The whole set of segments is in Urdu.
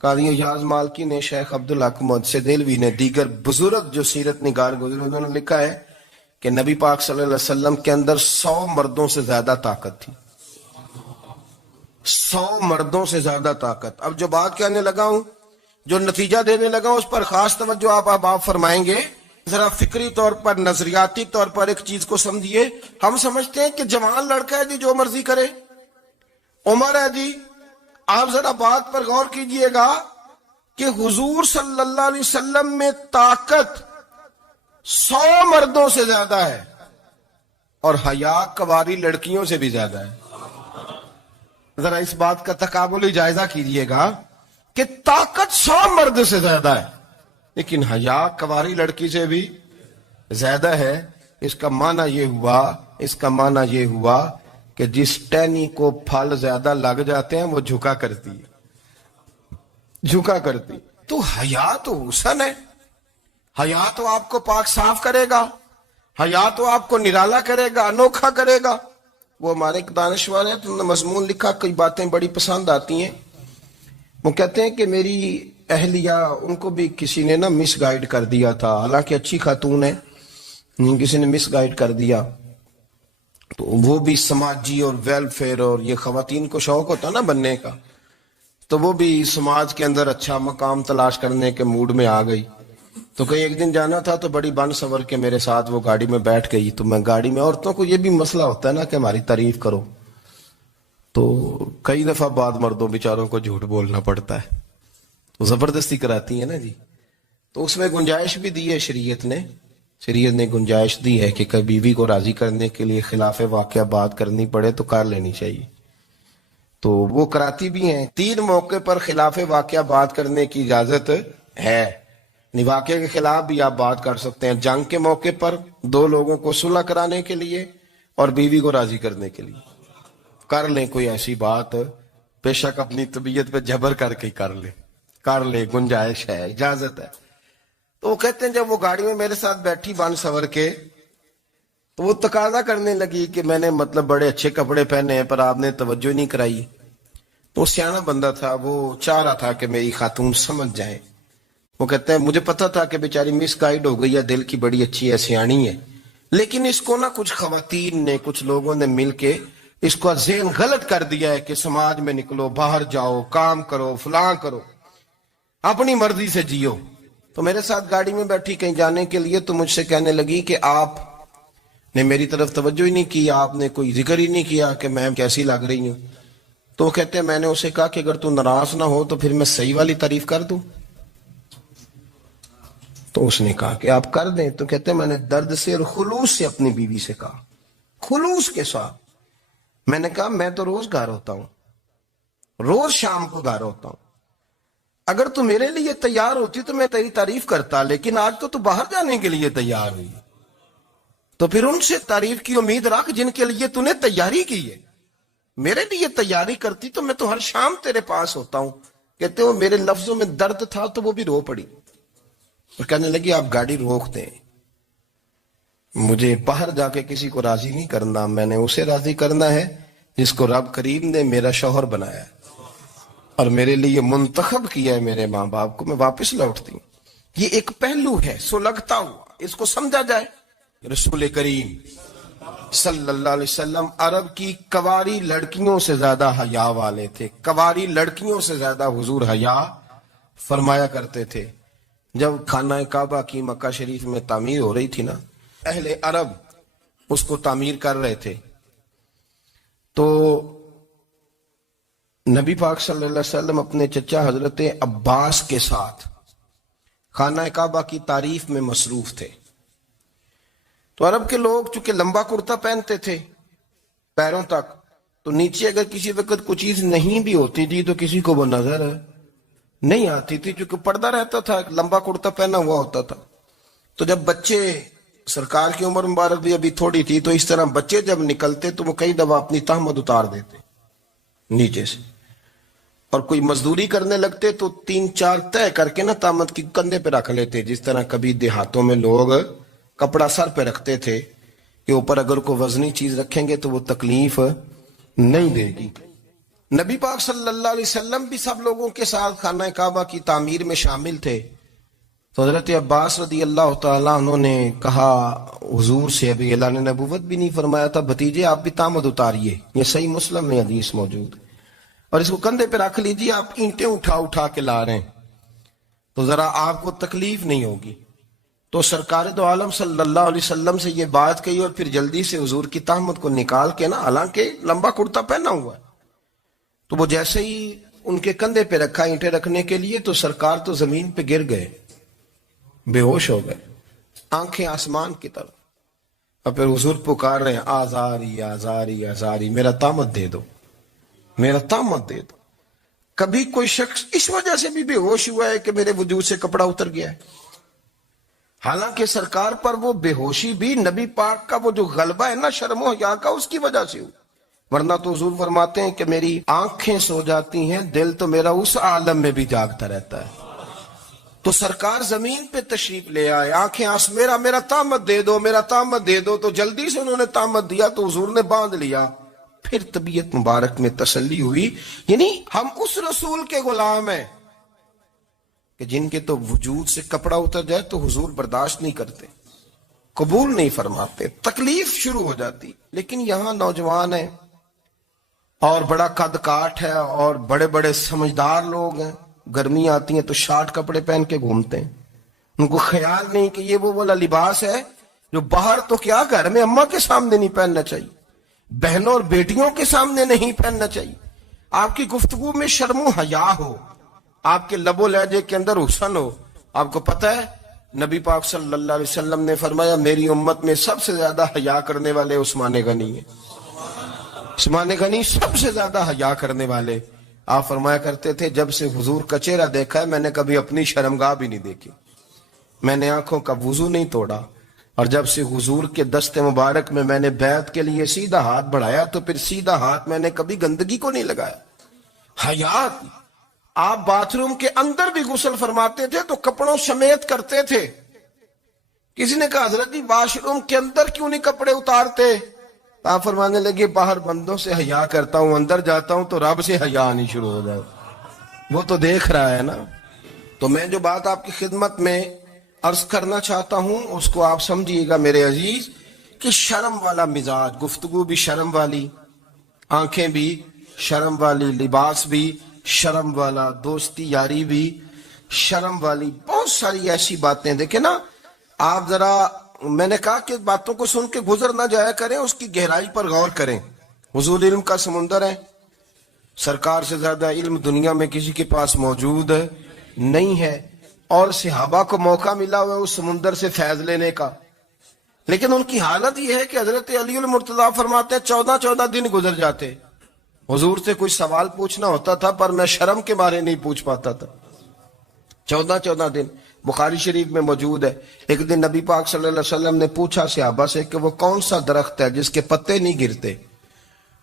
قاضی اعجاز مالکی نے، شیخ عبدالحق محدث دہلوی نے، دیگر بزرگ جو سیرت نگار گزرے انہوں نے لکھا ہے کہ نبی پاک صلی اللہ علیہ وسلم کے اندر 100 مردوں سے زیادہ طاقت تھی. 100 مردوں سے زیادہ طاقت. اب جو بات کہنے لگا ہوں، جو نتیجہ دینے لگا ہوں، اس پر خاص توجہ آپ فرمائیں گے. ذرا فکری طور پر، نظریاتی طور پر ایک چیز کو سمجھیے. ہم سمجھتے ہیں کہ جوان لڑکا ہے جی جو مرضی کرے، عمر ہے جی. آپ ذرا بات پر غور کیجئے گا کہ حضور صلی اللہ علیہ وسلم میں طاقت 100 مردوں سے زیادہ ہے اور حیا کواری لڑکیوں سے بھی زیادہ ہے. ذرا اس بات کا تقابلی جائزہ کیجئے گا کہ طاقت 100 مرد سے زیادہ ہے لیکن حیا کواری لڑکی سے بھی زیادہ ہے. اس کا معنی یہ ہوا کہ جس ٹہنی کو پھل زیادہ لگ جاتے ہیں وہ جھکا کرتی. تو حیا تو حسن ہے، حیا تو آپ کو پاک صاف کرے گا، حیا تو آپ کو نرالا کرے گا، انوکھا کرے گا. وہ ہمارے ایک دانشور ہیں، تو انہوں نے مضمون لکھا، کئی باتیں بڑی پسند آتی ہیں. وہ کہتے ہیں کہ میری اہلیہ، ان کو بھی کسی نے مس گائیڈ کر دیا تھا، حالانکہ اچھی خاتون ہے، کسی نے مس گائیڈ کر دیا. تو وہ بھی سماجی اور ویلفیئر اور یہ خواتین کو شوق ہوتا نا بننے کا، تو وہ بھی سماج کے اندر اچھا مقام تلاش کرنے کے موڈ میں آ گئی. تو کہیں ایک دن جانا تھا تو بڑی بن سور کے میرے ساتھ وہ گاڑی میں بیٹھ گئی. تو میں گاڑی میں، عورتوں کو یہ بھی مسئلہ ہوتا ہے نا کہ ہماری تعریف کرو، تو کئی دفعہ بعد مردوں بیچاروں کو جھوٹ بولنا پڑتا ہے، تو زبردستی کراتی ہے نا جی. تو اس میں گنجائش بھی دی ہے شریعت نے گنجائش دی ہے کہ کبھی بیوی کو راضی کرنے کے لیے خلاف واقعہ بات کرنی پڑے تو کر لینی چاہیے. تو وہ کراتی بھی ہیں. 3 موقع پر خلاف واقعہ بات کرنے کی اجازت ہے. واقعے کے خلاف بھی آپ بات کر سکتے ہیں. جنگ کے موقع پر 2 لوگوں کو صلح کرانے کے لیے اور بیوی کو راضی کرنے کے لیے کر لیں کوئی ایسی بات، بے شک اپنی طبیعت پہ جبر کر کے کر لیں، گنجائش ہے، اجازت ہے. تو وہ کہتے ہیں جب وہ گاڑی میں میرے ساتھ بیٹھی بن سور کے، تو وہ تقاضا کرنے لگی کہ میں نے بڑے اچھے کپڑے پہنے ہیں پر آپ نے توجہ نہیں کرائی. تو سیانا بندہ تھا، وہ چاہ رہا تھا کہ میری خاتون سمجھ جائے. وہ کہتا ہے مجھے پتا تھا کہ بیچاری مس گائیڈ ہو گئی ہے، دل کی بڑی اچھی ہے، سیانی ہے، لیکن اس کو کچھ خواتین نے، کچھ لوگوں نے مل کے اس کو ذہن غلط کر دیا ہے کہ سماج میں نکلو، باہر جاؤ، کام کرو، فلاں کرو، اپنی مرضی سے جیو. تو میرے ساتھ گاڑی میں بیٹھی کہیں جانے کے لیے، تو مجھ سے کہنے لگی کہ آپ نے میری طرف توجہ ہی نہیں کی، آپ نے کوئی ذکر ہی نہیں کیا کہ میں کیسی لگ رہی ہوں. تو وہ کہتے ہیں میں نے اسے کہا کہ اگر تو ناراض نہ ہو تو پھر میں صحیح والی تعریف کر دوں. تو اس نے کہا کہ آپ کر دیں. تو کہتے ہیں میں نے درد سے اور خلوص سے اپنی بیوی سے کہا، خلوص کے ساتھ. میں نے کہا میں تو روز گھر ہوتا ہوں، روز شام کو گھر ہوتا ہوں، اگر تو میرے لیے تیار ہوتی تو میں تیری تعریف کرتا، لیکن آج تو باہر جانے کے لیے تیار ہوئی، تو پھر ان سے تعریف کی امید رکھ جن کے لیے تو نے تیاری کی ہے. میرے لیے تیاری کرتی تو میں تو ہر شام تیرے پاس ہوتا ہوں. کہتے ہو میرے لفظوں میں درد تھا تو وہ بھی رو پڑی اور کہنے لگی آپ گاڑی روک دیں، مجھے باہر جا کے کسی کو راضی نہیں کرنا، میں نے اسے راضی کرنا ہے جس کو رب کریم نے میرا شوہر بنایا ہے اور میرے لیے منتخب کیا ہے میرے ماں باپ کو. میں واپس لوٹتی ہوں. یہ ایک پہلو ہے سلگتا ہوا، اس کو سمجھا جائے. رسول کریم صلی اللہ علیہ وسلم عرب کی کواری لڑکیوں سے زیادہ حیا والے تھے. کواری لڑکیوں سے زیادہ حضور حیا فرمایا کرتے تھے. جب خانہ کعبہ کی مکہ شریف میں تعمیر ہو رہی تھی نا، اہل عرب اس کو تعمیر کر رہے تھے، تو نبی پاک صلی اللہ علیہ وسلم اپنے چچا حضرت عباس کے ساتھ خانہ کعبہ کی تعریف میں مصروف تھے. تو عرب کے لوگ چونکہ لمبا کرتا پہنتے تھے پیروں تک، تو نیچے اگر کسی وقت کوئی چیز نہیں بھی ہوتی تھی تو کسی کو وہ نظر نہیں آتی تھی، چونکہ پردہ رہتا تھا، لمبا کرتا پہنا ہوا ہوتا تھا. تو جب بچے، سرکار کی عمر مبارک بھی ابھی تھوڑی تھی، تو اس طرح بچے جب نکلتے تو وہ کئی دفعہ اپنی تہمت اتار دیتے نیچے سے، اور کوئی مزدوری کرنے لگتے تو 3-4 طے کر کے تہمت کی کندھے پہ رکھ لیتے. جس طرح کبھی دیہاتوں میں لوگ کپڑا سر پہ رکھتے تھے کہ اوپر اگر کوئی وزنی چیز رکھیں گے تو وہ تکلیف نہیں دے گی. نبی پاک صلی اللہ علیہ وسلم بھی سب لوگوں کے ساتھ خانہ کعبہ کی تعمیر میں شامل تھے. تو حضرت عباس رضی اللہ تعالیٰ عنہ نے کہا حضور سے، ابھی اعلان نبوت بھی نہیں فرمایا تھا، بھتیجے آپ بھی تامد اتاریے. یہ صحیح مسلم میں حدیث موجود ہے. اور اس کو کندھے پہ رکھ لیجیے، آپ اینٹیں اٹھا اٹھا کے لا رہے ہیں تو ذرا آپ کو تکلیف نہیں ہوگی. تو سرکار دو عالم صلی اللہ علیہ وسلم سے یہ بات کہی اور پھر جلدی سے حضور کی تہمت کو نکال کے نا، حالانکہ لمبا کرتا پہنا ہوا ہے، تو وہ جیسے ہی ان کے کندھے پہ رکھا اینٹیں رکھنے کے لیے تو سرکار تو زمین پہ گر گئے، بے ہوش ہو گئے، آنکھیں آسمان کی طرف. اور پھر حضور پکار رہے ہیں آزاری آزاری آزاری، میرا تامت دے دو، میرا تامت دے دو. کبھی کوئی شخص اس وجہ سے بھی بے ہوش ہوا ہے کہ میرے وجود سے کپڑا اتر گیا ہے؟ حالانکہ سرکار پر وہ بے ہوشی بھی نبی پاک کا وہ جو غلبہ ہے نا شرم و حیا کا، اس کی وجہ سے ہو. ورنہ تو حضور فرماتے ہیں کہ میری آنکھیں سو جاتی ہیں، دل تو میرا اس عالم میں بھی جاگتا رہتا ہے. تو سرکار زمین پہ تشریف لے آئے، آنکھیں میرا تامت دے دو، میرا تامت دے دو. تو جلدی سے انہوں نے تامت دیا تو حضور نے باندھ لیا. پھر طبیعت مبارک میں تسلی ہوئی. یعنی ہم اس رسول کے غلام ہیں کہ جن کے تو وجود سے کپڑا اتر جائے تو حضور برداشت نہیں کرتے، قبول نہیں فرماتے، تکلیف شروع ہو جاتی. لیکن یہاں نوجوان ہیں اور بڑا قد کاٹ ہے اور بڑے بڑے سمجھدار لوگ ہیں، گرمی آتی ہیں تو شارٹ کپڑے پہن کے گھومتے ہیں. ان کو خیال نہیں کہ یہ وہ والا لباس ہے جو باہر تو کیا گھر میں اماں کے سامنے نہیں پہننا چاہیے، بہنوں اور بیٹیوں کے سامنے نہیں پہننا چاہیے. آپ کی گفتگو میں شرم و حیا ہو، آپ کے لب و لہجے کے اندر حسن ہو. آپ کو پتہ ہے نبی پاک صلی اللہ علیہ وسلم نے فرمایا میری امت میں سب سے زیادہ حیا کرنے والے عثمان غنی ہیں. عثمان غنی سب سے زیادہ حیا کرنے والے. آپ فرمایا کرتے تھے جب سے حضور کا چہرہ دیکھا ہے میں نے کبھی اپنی شرمگاہ بھی نہیں دیکھی، میں نے آنکھوں کا وضو نہیں توڑا، اور جب سے حضور کے دست مبارک میں میں نے بیعت کے لیے سیدھا ہاتھ بڑھایا تو پھر سیدھا ہاتھ میں نے کبھی گندگی کو نہیں لگایا. حیات. آپ باتھ روم کے اندر بھی غسل فرماتے تھے تو کپڑوں سمیت کرتے تھے. کسی نے کہا حضرت جی واش روم کے اندر کیوں نہیں کپڑے اتارتے؟ آپ فرمانے لگے باہر بندوں سے حیا کرتا ہوں، اندر جاتا ہوں تو رب سے حیا آنی شروع ہو جائے، وہ تو دیکھ رہا ہے نا. تو میں جو بات آپ کی خدمت میں عرض کرنا چاہتا ہوں اس کو آپ سمجھیے گا میرے عزیز، کہ شرم والا مزاج، گفتگو بھی شرم والی، آنکھیں بھی شرم والی، لباس بھی شرم والا، دوستی یاری بھی شرم والی، بہت ساری ایسی باتیں. دیکھیں نا آپ ذرا، میں نے کہا کہ باتوں کو سن کے گزر نہ جایا کریں، اس کی گہرائی پر غور کریں. حضور علم کا سمندر ہے، سرکار سے زیادہ علم دنیا میں کسی کے پاس موجود نہیں ہے، اور صحابہ کو موقع ملا ہوا ہے اس سمندر سے فیض لینے کا. لیکن ان کی حالت یہ ہے کہ حضرت علی المرتضیٰ فرماتے ہیں 14 دن گزر جاتے، حضور سے کوئی سوال پوچھنا ہوتا تھا پر میں شرم کے بارے نہیں پوچھ پاتا تھا. 14 دن بخاری شریف میں موجود ہے. ایک دن نبی پاک صلی اللہ علیہ وسلم نے پوچھا صحابہ سے کہ وہ کون سا درخت ہے جس کے پتے نہیں گرتے،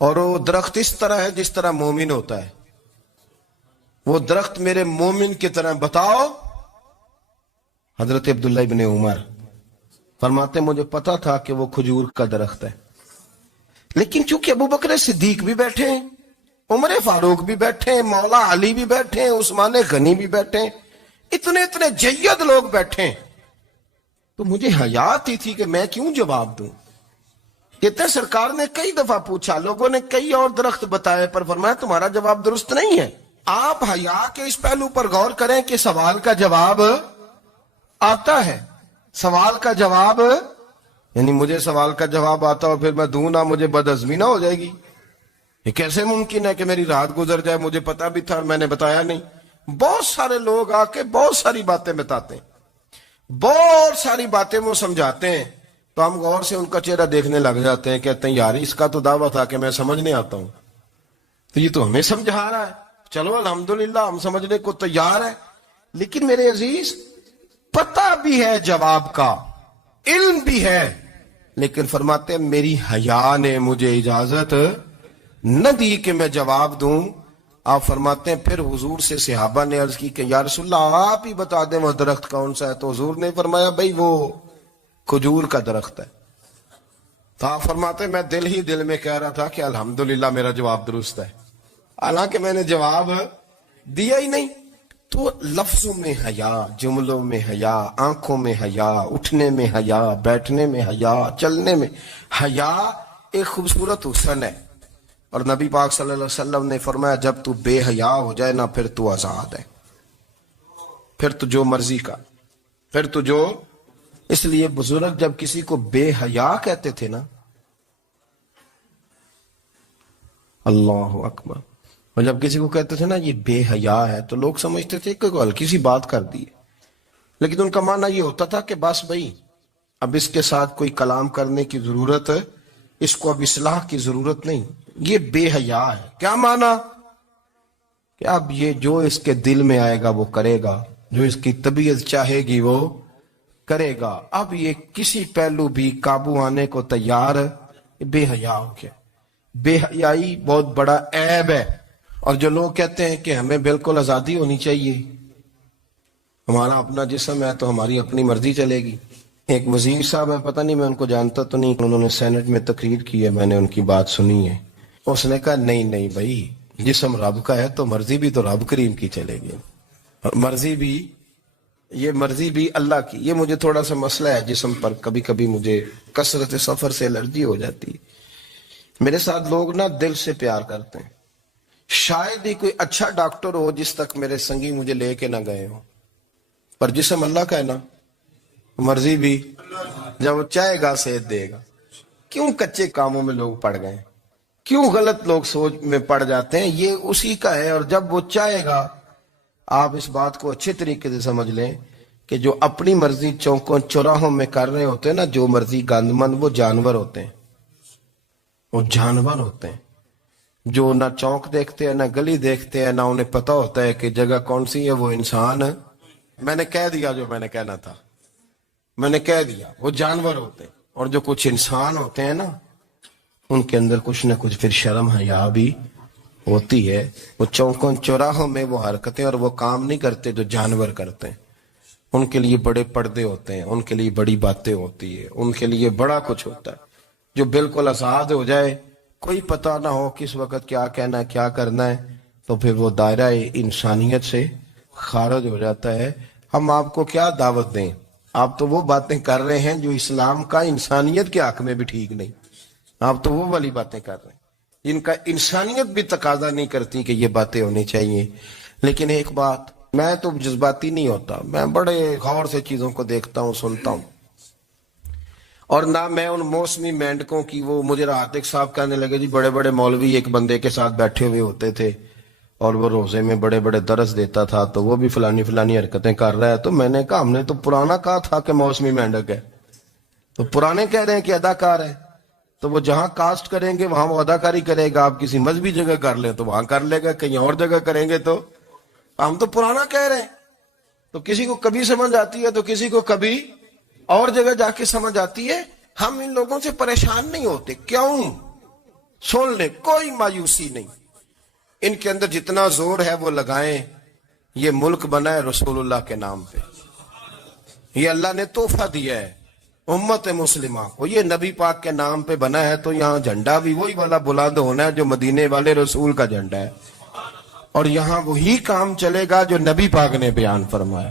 اور وہ درخت اس طرح ہے جس طرح مومن ہوتا ہے، وہ درخت میرے مومن کی طرح بتاؤ. حضرت عبداللہ ابن عمر فرماتے مجھے پتا تھا کہ وہ کھجور کا درخت ہے، لیکن چونکہ ابو بکر صدیق بھی بیٹھے ہیں، عمر فاروق بھی بیٹھے ہیں، مولا علی بھی بیٹھے ہیں، عثمان غنی بھی بیٹھے ہیں، اتنے جید لوگ بیٹھے ہیں، تو مجھے حیا آتی تھی کہ میں کیوں جواب دوں. کہتے ہیں سرکار نے کئی دفعہ پوچھا، لوگوں نے کئی اور درخت بتائے پر فرمایا تمہارا جواب درست نہیں ہے. آپ حیا کے اس پہلو پر غور کریں کہ سوال کا جواب آتا ہے، سوال کا جواب، یعنی مجھے سوال کا جواب آتا اور پھر میں دوں نہ، مجھے بدعزمی نہ ہو جائے گی. یہ کیسے ممکن ہے کہ میری رات گزر جائے، مجھے پتا بھی تھا اور میں نے بتایا نہیں. بہت سارے لوگ آ کے بہت ساری باتیں بتاتے ہیں، بہت ساری باتیں وہ سمجھاتے ہیں، تو ہم غور سے ان کا چہرہ دیکھنے لگ جاتے ہیں، کہتے ہیں یار اس کا تو دعویٰ تھا کہ میں سمجھنے آتا ہوں، تو یہ تو ہمیں سمجھا رہا ہے، چلو الحمدللہ ہم سمجھنے کو تیار ہے. لیکن میرے عزیز پتہ بھی ہے جواب کا، علم بھی ہے، لیکن فرماتے ہیں میری حیا نے مجھے اجازت نہ دی کہ میں جواب دوں. آپ فرماتے ہیں پھر حضور سے صحابہ نے عرض کی کہ یا رسول اللہ آپ ہی بتا دیں وہ درخت کون سا ہے. تو حضور نے فرمایا بھئی وہ کھجور کا درخت ہے. تو آپ فرماتے ہیں میں دل ہی دل میں کہہ رہا تھا کہ الحمدللہ میرا جواب درست ہے. حالانکہ میں نے جواب دیا ہی نہیں. تو لفظوں میں حیا، جملوں میں حیا، آنکھوں میں حیا، اٹھنے میں حیا، بیٹھنے میں حیا، چلنے میں حیا ایک خوبصورت حسن ہے. اور نبی پاک صلی اللہ علیہ وسلم نے فرمایا جب تو بے حیا ہو جائے نا پھر تو آزاد ہے، پھر تو جو مرضی کا، پھر تو جو. اس لیے بزرگ جب کسی کو بے حیا کہتے تھے نا، اللہ اکبر، اور جب کسی کو کہتے تھے نا یہ بے حیا ہے تو لوگ سمجھتے تھے کہ کوئی ہلکی سی بات کر دی ہے، لیکن ان کا معنی یہ ہوتا تھا کہ بس بھائی اب اس کے ساتھ کوئی کلام کرنے کی ضرورت ہے، اس کو اب اصلاح کی ضرورت نہیں، یہ بے حیا ہے. کیا معنی؟ کہ اب یہ جو اس کے دل میں آئے گا وہ کرے گا، جو اس کی طبیعت چاہے گی وہ کرے گا، اب یہ کسی پہلو بھی قابو آنے کو تیار ہے. بے حیا ہو گیا. بے حیائی بہت بڑا عیب ہے. اور جو لوگ کہتے ہیں کہ ہمیں بالکل آزادی ہونی چاہیے، ہمارا اپنا جسم ہے تو ہماری اپنی مرضی چلے گی. ایک وزیر صاحب ہے، پتہ نہیں میں ان کو جانتا تو نہیں، انہوں نے سینٹ میں تقریر کی ہے، میں نے ان کی بات سنی ہے. اس نے کہا نہیں بھائی، جسم رب کا ہے تو مرضی بھی تو رب کریم کی چلے گی، اور مرضی بھی اللہ کی. یہ مجھے تھوڑا سا مسئلہ ہے جسم پر، کبھی کبھی مجھے کثرت سفر سے الرجی ہو جاتی ہے. میرے ساتھ لوگ نا دل سے پیار کرتے ہیں. شاید ہی کوئی اچھا ڈاکٹر ہو جس تک میرے سنگی مجھے لے کے نہ گئے ہو، پر جسم اللہ کا ہے نا، مرضی بھی جب وہ چاہے گا صحت دے گا. کیوں کچے کاموں میں لوگ پڑ گئے، کیوں غلط لوگ سوچ میں پڑ جاتے ہیں؟ یہ اسی کا ہے. اور جب وہ چاہے گا، آپ اس بات کو اچھے طریقے سے سمجھ لیں کہ جو اپنی مرضی چوکوں چوراہوں میں کر رہے ہوتے ہیں نا، جو مرضی گند مند، وہ جانور ہوتے ہیں. وہ جانور ہوتے ہیں جو نہ چوک دیکھتے ہیں، نہ گلی دیکھتے ہیں، نہ انہیں پتہ ہوتا ہے کہ جگہ کون سی ہے. وہ انسان، میں نے کہہ دیا جو میں نے کہنا تھا، میں نے کہہ دیا. وہ جانور ہوتے ہیں. اور جو کچھ انسان ہوتے ہیں نا، ان کے اندر کچھ نہ کچھ پھر شرم حیا بھی ہوتی ہے. وہ چوکوں چوراہوں میں وہ حرکتیں اور وہ کام نہیں کرتے جو جانور کرتے ہیں. ان کے لیے بڑے پردے ہوتے ہیں، ان کے لیے بڑی باتیں ہوتی ہے، ان کے لیے بڑا کچھ ہوتا ہے. جو بالکل آزاد ہو جائے، کوئی پتہ نہ ہو کس وقت کیا کہنا ہے کیا کرنا ہے، تو پھر وہ دائرہ انسانیت سے خارج ہو جاتا ہے. ہم آپ کو کیا دعوت دیں؟ آپ تو وہ باتیں کر رہے ہیں جو اسلام کا انسانیت کے حق میں بھی ٹھیک نہیں. آپ تو وہ والی باتیں کر رہے ہیں جن کا انسانیت بھی تقاضا نہیں کرتی کہ یہ باتیں ہونی چاہیے. لیکن ایک بات، میں تو جذباتی نہیں ہوتا، میں بڑے غور سے چیزوں کو دیکھتا ہوں، سنتا ہوں. اور نہ میں ان موسمی مینڈکوں کی، وہ مجھے رات ایک صاحب کہنے لگے جی بڑے بڑے مولوی ایک بندے کے ساتھ بیٹھے ہوئے ہوتے تھے اور وہ روزے میں بڑے بڑے درس دیتا تھا تو وہ بھی فلانی حرکتیں کر رہا ہے. تو میں نے کہا ہم نے تو پرانا کہا تھا کہ موسمی مینڈک ہے، تو پرانے کہہ رہے ہیں کہ اداکار ہے. تو وہ جہاں کاسٹ کریں گے وہاں وہ اداکاری کرے گا. آپ کسی مذہبی جگہ کر لیں تو وہاں کر لے گا، کہیں اور جگہ کریں گے تو ہم تو پرانا کہہ رہے ہیں. تو کسی کو کبھی سمجھ آتی ہے تو کسی کو کبھی اور جگہ جا کے سمجھ آتی ہے. ہم ان لوگوں سے پریشان نہیں ہوتے. کیوں؟ سن لیں، کوئی مایوسی نہیں. ان کے اندر جتنا زور ہے وہ لگائیں. یہ ملک بنا ہے رسول اللہ کے نام پہ، یہ اللہ نے تحفہ دیا ہے امت مسلمہ کو. یہ نبی پاک کے نام پہ بنا ہے تو یہاں جھنڈا بھی وہی والا بلند ہونا ہے جو مدینے والے رسول کا جھنڈا ہے، اور یہاں وہی کام چلے گا جو نبی پاک نے بیان فرمایا.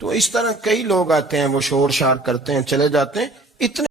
تو اس طرح کئی لوگ آتے ہیں، وہ شور شار کرتے ہیں، چلے جاتے ہیں. اتنے